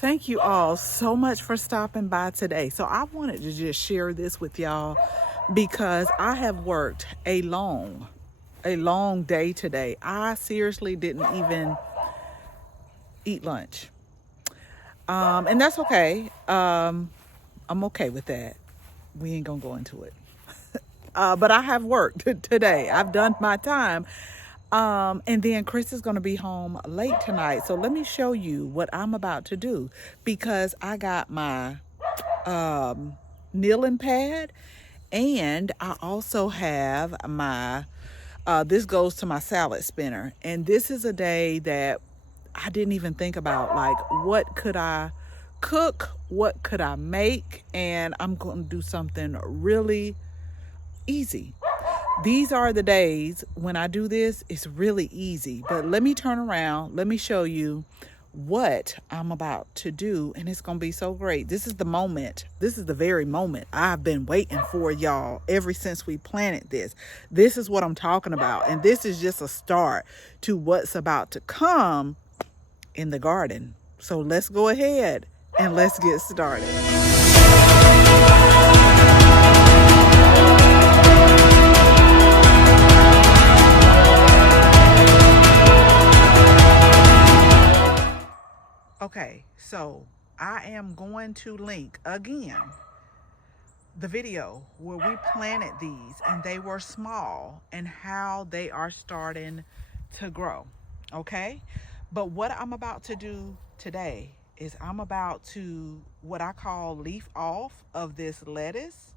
Thank you all so much for stopping by today. So I wanted to just share this with y'all because I have worked a long day today. I seriously didn't even eat lunch. And that's okay. I'm okay with that. We ain't gonna go into it. But I have worked today. I've done my time. And then Chris is going to be home late tonight. So let me show you what I'm about to do because I got my kneeling pad and I also have my, this goes to my salad spinner. And this is a day that I didn't even think about, like, what could I cook? What could I make? And I'm going to do something really easy. These are the days when I do this, it's really easy. But let me turn around. Let me show you what I'm about to do. And it's going to be so great. This is the moment. This is the very moment I've been waiting for, y'all, ever since we planted this. This is what I'm talking about. And this is just a start to what's about to come in the garden. So let's go ahead and let's get started. Okay, so I am going to link again the video where we planted these and they were small and how they are starting to grow. Okay, but what I'm about to do today is I'm about to what I call leaf off of this lettuce,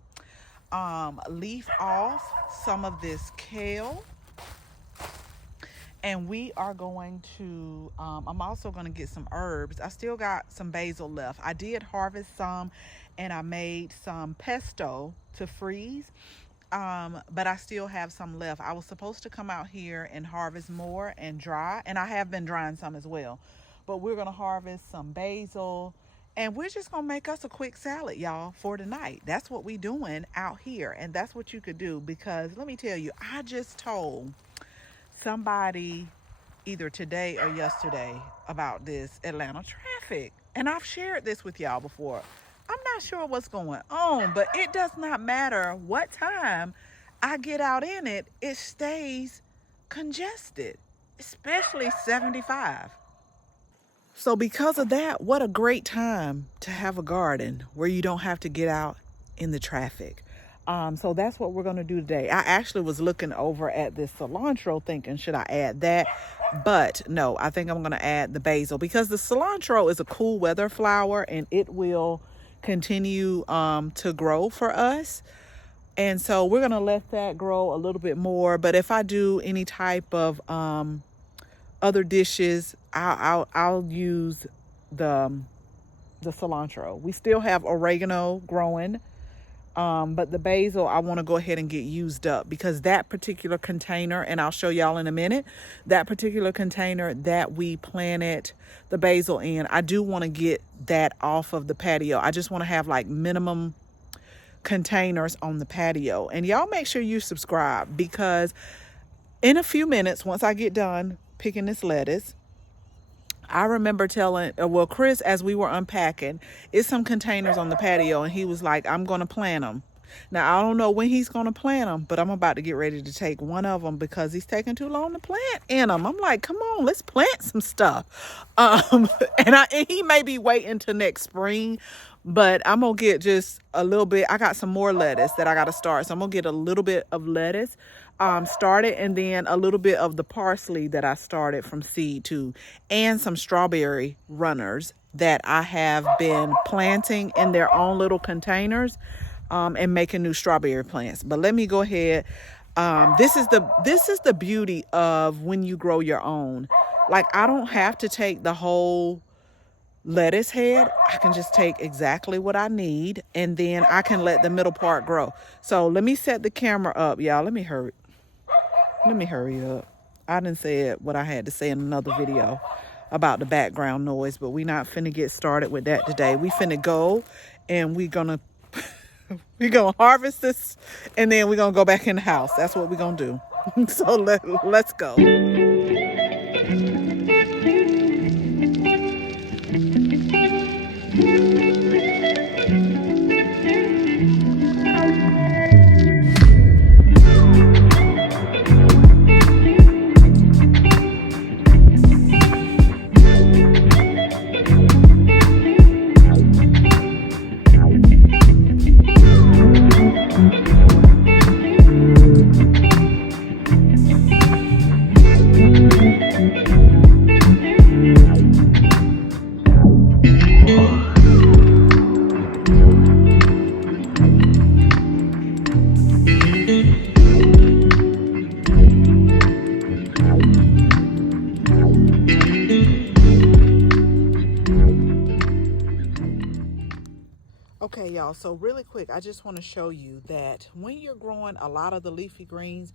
leaf off some of this kale. And we are going to, I'm also going to get some herbs. I still got some basil left. I did harvest some and I made some pesto to freeze. But I still have some left. I was supposed to come out here and harvest more and dry. And I have been drying some as well. But we're going to harvest some basil. And we're just going to make us a quick salad, y'all, for tonight. That's what we're doing out here. And that's what you could do. Because let me tell you, I just told somebody either today or yesterday about this Atlanta traffic. And I've shared this with y'all before. I'm not sure what's going on, but it does not matter what time I get out in it, it stays congested, especially 75. So because of that, what a great time to have a garden where you don't have to get out in the traffic. So that's what we're going to do today. I actually was looking over at this cilantro thinking, should I add that? But no, I think I'm going to add the basil because the cilantro is a cool weather flower and it will continue to grow for us. And so we're going to let that grow a little bit more. But if I do any type of other dishes, I'll use the cilantro. We still have oregano growing. But the basil, I want to go ahead and get used up because that particular container, and I'll show y'all in a minute, that particular container that we planted the basil in, I do want to get that off of the patio. I just want to have like minimum containers on the patio. And y'all make sure you subscribe because in a few minutes, once I get done picking this lettuce, I remember telling, Chris, as we were unpacking, it's some containers on the patio, and he was like, I'm going to plant them. Now, I don't know when he's going to plant them, but I'm about to get ready to take one of them because he's taking too long to plant in them. I'm like, come on, let's plant some stuff. And he may be waiting till next spring, but I'm going to get just a little bit. I got some more lettuce that I got to start. So I'm going to get a little bit of lettuce started, and then a little bit of the parsley that I started from seed too, and some strawberry runners that I have been planting in their own little containers and making new strawberry plants. But let me go ahead. This is the beauty of when you grow your own. Like, I don't have to take the whole lettuce head. I can just take exactly what I need, and then I can let the middle part grow. So let me set the camera up, y'all. Let me hurry up. I done said what I had to say in another video about the background noise, but we not finna get started with that today. We finna go and we gonna harvest this, and then we're gonna go back in the house. That's what we're gonna do. So let's go. Okay, y'all, so really quick, I just want to show you that when you're growing a lot of the leafy greens,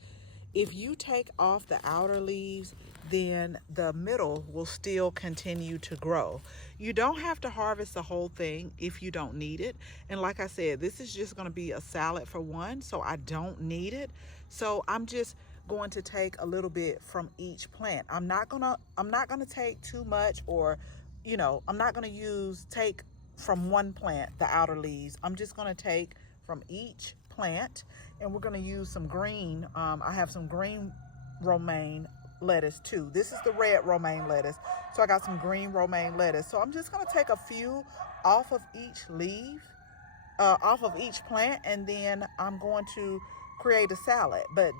if you take off the outer leaves, then the middle will still continue to grow. You don't have to harvest the whole thing if you don't need it. And like I said, this is just going to be a salad for one, so I don't need it. So I'm just going to take a little bit from each plant. I'm not going to take too much, or I'm not going to take from one plant the outer leaves. I'm just going to take from each plant, and we're going to use some green. I have some green romaine lettuce too. This is the red romaine lettuce, so I got some green romaine lettuce. So I'm just going to take a few off of each leaf, off of each plant, and then I'm going to create a salad. But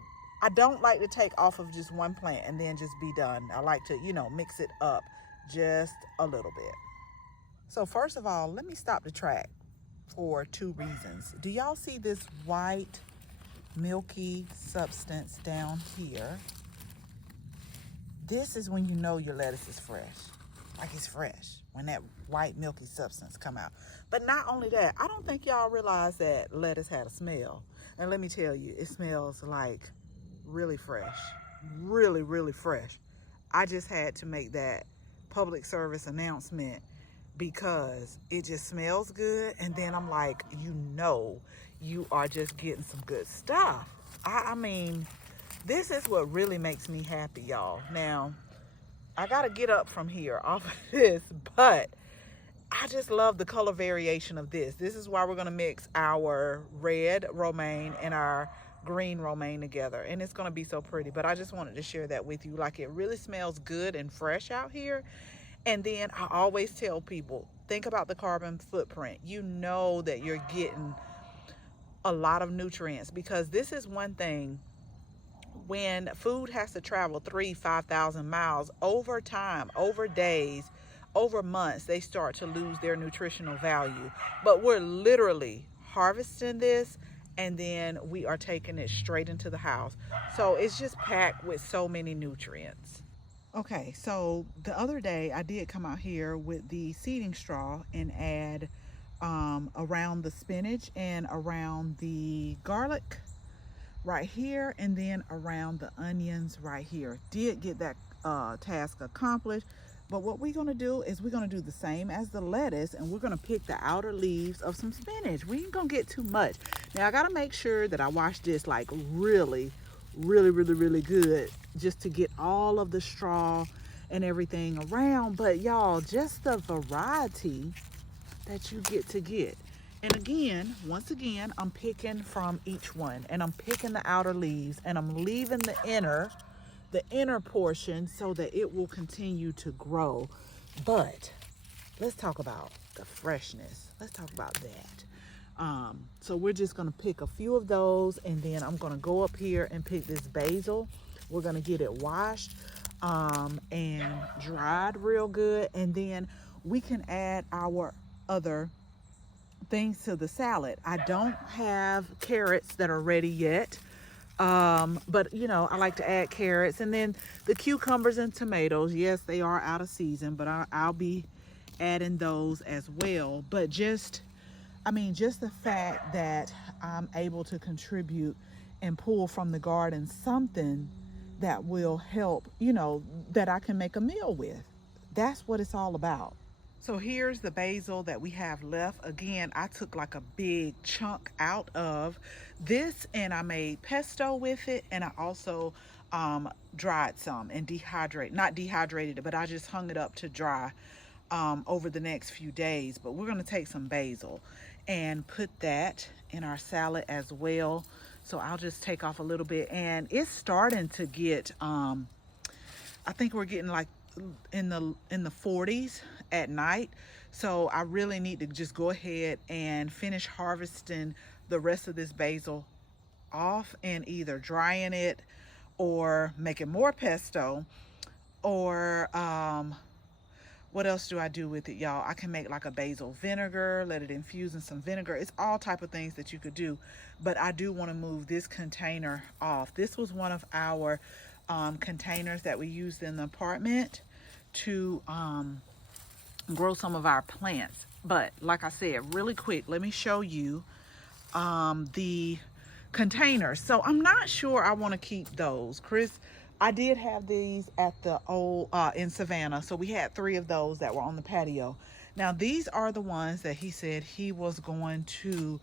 I don't like to take off of just one plant and then just be done. I like to mix it up just a little bit. So first of all, let me stop the track for two reasons. Do y'all see this white milky substance down here? This is when you know your lettuce is fresh. Like it's fresh when that white milky substance come out. But not only that, I don't think y'all realize that lettuce had a smell. And let me tell you, it smells like really fresh. Really, really fresh. I just had to make that public service announcement because it just smells good, and then I'm like, you are just getting some good stuff. I mean, this is what really makes me happy, y'all. Now, I gotta get up from here off of this, but I just love the color variation of this. This is why we're gonna mix our red romaine and our green romaine together, and it's gonna be so pretty. But I just wanted to share that with you. Like, it really smells good and fresh out here. And then I always tell people, think about the carbon footprint. You know that you're getting a lot of nutrients, because this is one thing. When food has to travel 5,000 miles over time, over days, over months, they start to lose their nutritional value. But we're literally harvesting this, and then we are taking it straight into the house. So it's just packed with so many nutrients. Okay, so the other day I did come out here with the seeding straw and add around the spinach and around the garlic right here, and then around the onions right here. Did get that task accomplished. But what we're going to do is we're going to do the same as the lettuce, and we're going to pick the outer leaves of some spinach. We ain't going to get too much. Now I got to make sure that I wash this like really good, just to get all of the straw and everything around. But y'all, just the variety that you get to get. And again, once again, I'm picking from each one, and I'm picking the outer leaves, and I'm leaving the inner portion so that it will continue to grow. But let's talk about the freshness. Let's talk about that. So we're just going to pick a few of those, and then I'm going to go up here and pick this basil. We're going to get it washed and dried real good, and then we can add our other things to the salad. I don't have carrots that are ready yet, but I like to add carrots, and then the cucumbers and tomatoes. Yes, they are out of season, but I'll be adding those as well. But just the fact that I'm able to contribute and pull from the garden something that will help, that I can make a meal with. That's what it's all about. So here's the basil that we have left. Again, I took like a big chunk out of this, and I made pesto with it, and I also dried some and not dehydrated it, but I just hung it up to dry. over the next few days. But we're going to take some basil and put that in our salad as well. So I'll just take off a little bit, and it's starting to get I think we're getting like in the 40s at night. So I really need to just go ahead and finish harvesting the rest of this basil off and either drying it or making more pesto, or what else do I do with it, y'all? I can make like a basil vinegar, let it infuse in some vinegar. It's all type of things that you could do, but I do want to move this container off. This was one of our containers that we used in the apartment to grow some of our plants. But like I said, really quick, let me show you the containers. So I'm not sure I want to keep those. Chris, I did have these at the old in Savannah. So we had 3 of those that were on the patio. Now these are the ones that he said he was going to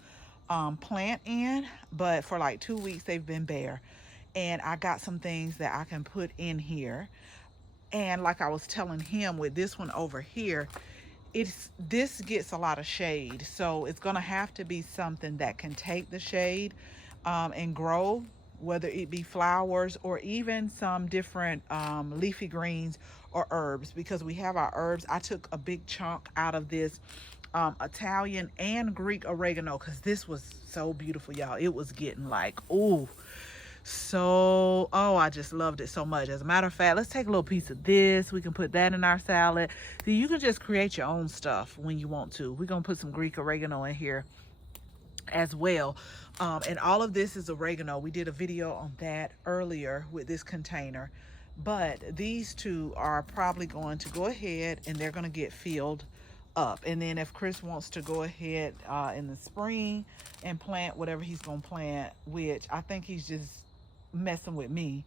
plant in, but for like 2 weeks they've been bare. And I got some things that I can put in here. And like I was telling him with this one over here, this gets a lot of shade. So it's gonna have to be something that can take the shade and grow, whether it be flowers or even some different leafy greens or herbs, because we have our herbs. I took a big chunk out of this Italian and Greek oregano because this was so beautiful, y'all. It was getting like, ooh, so, oh, I just loved it so much. As a matter of fact, let's take a little piece of this. We can put that in our salad. So you can just create your own stuff when you want to. We're gonna put some Greek oregano in here as well. And all of this is oregano. We did a video on that earlier with this container, but these 2 are probably going to go ahead and they're going to get filled up. And then if Chris wants to go ahead in the spring and plant whatever he's going to plant, which I think he's just messing with me,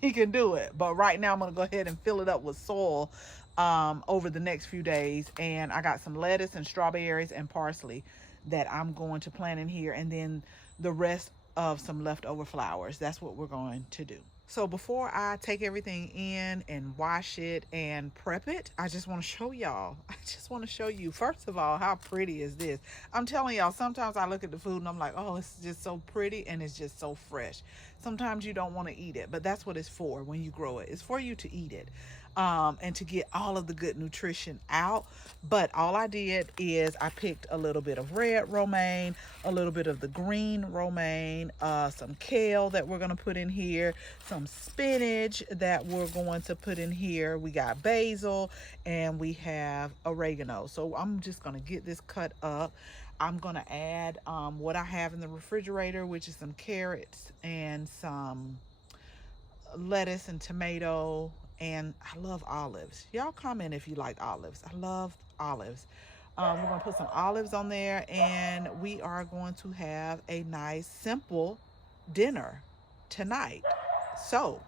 he can do it. But right now I'm going to go ahead and fill it up with soil over the next few days. And I got some lettuce and strawberries and parsley that I'm going to plant in here, and then the rest of some leftover flowers. That's what we're going to do. So before I take everything in and wash it and prep it, I just want to show y'all. I just want to show you, first of all, how pretty is this? I'm telling y'all, sometimes I look at the food and I'm like, oh, it's just so pretty and it's just so fresh. Sometimes you don't want to eat it, but that's what it's for when you grow it. It's for you to eat it. And to get all of the good nutrition out. But all I did is I picked a little bit of red romaine, a little bit of the green romaine, some kale that we're going to put in here, some spinach that we're going to put in here. We got basil and we have oregano. So I'm just going to get this cut up. I'm going to add what I have in the refrigerator, which is some carrots and some lettuce and tomato. And I love olives. Y'all comment if you like olives. I love olives. We're going to put some olives on there, and we are going to have a nice, simple dinner tonight. So,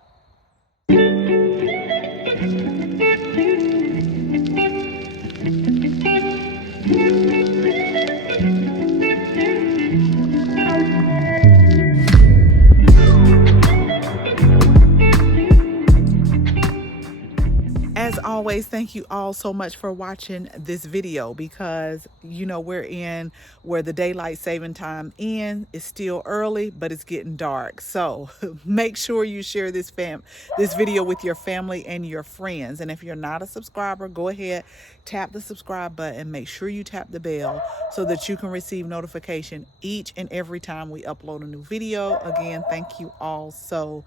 as always, thank you all so much for watching this video, because you know we're in where the daylight saving time ends. It's still early, but it's getting dark. So make sure you share this video with your family and your friends. And if you're not a subscriber, go ahead, tap the subscribe button. Make sure you tap the bell so that you can receive notification each and every time we upload a new video. Again, thank you all so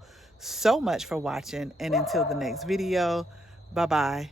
much for watching, and until the next video, bye-bye.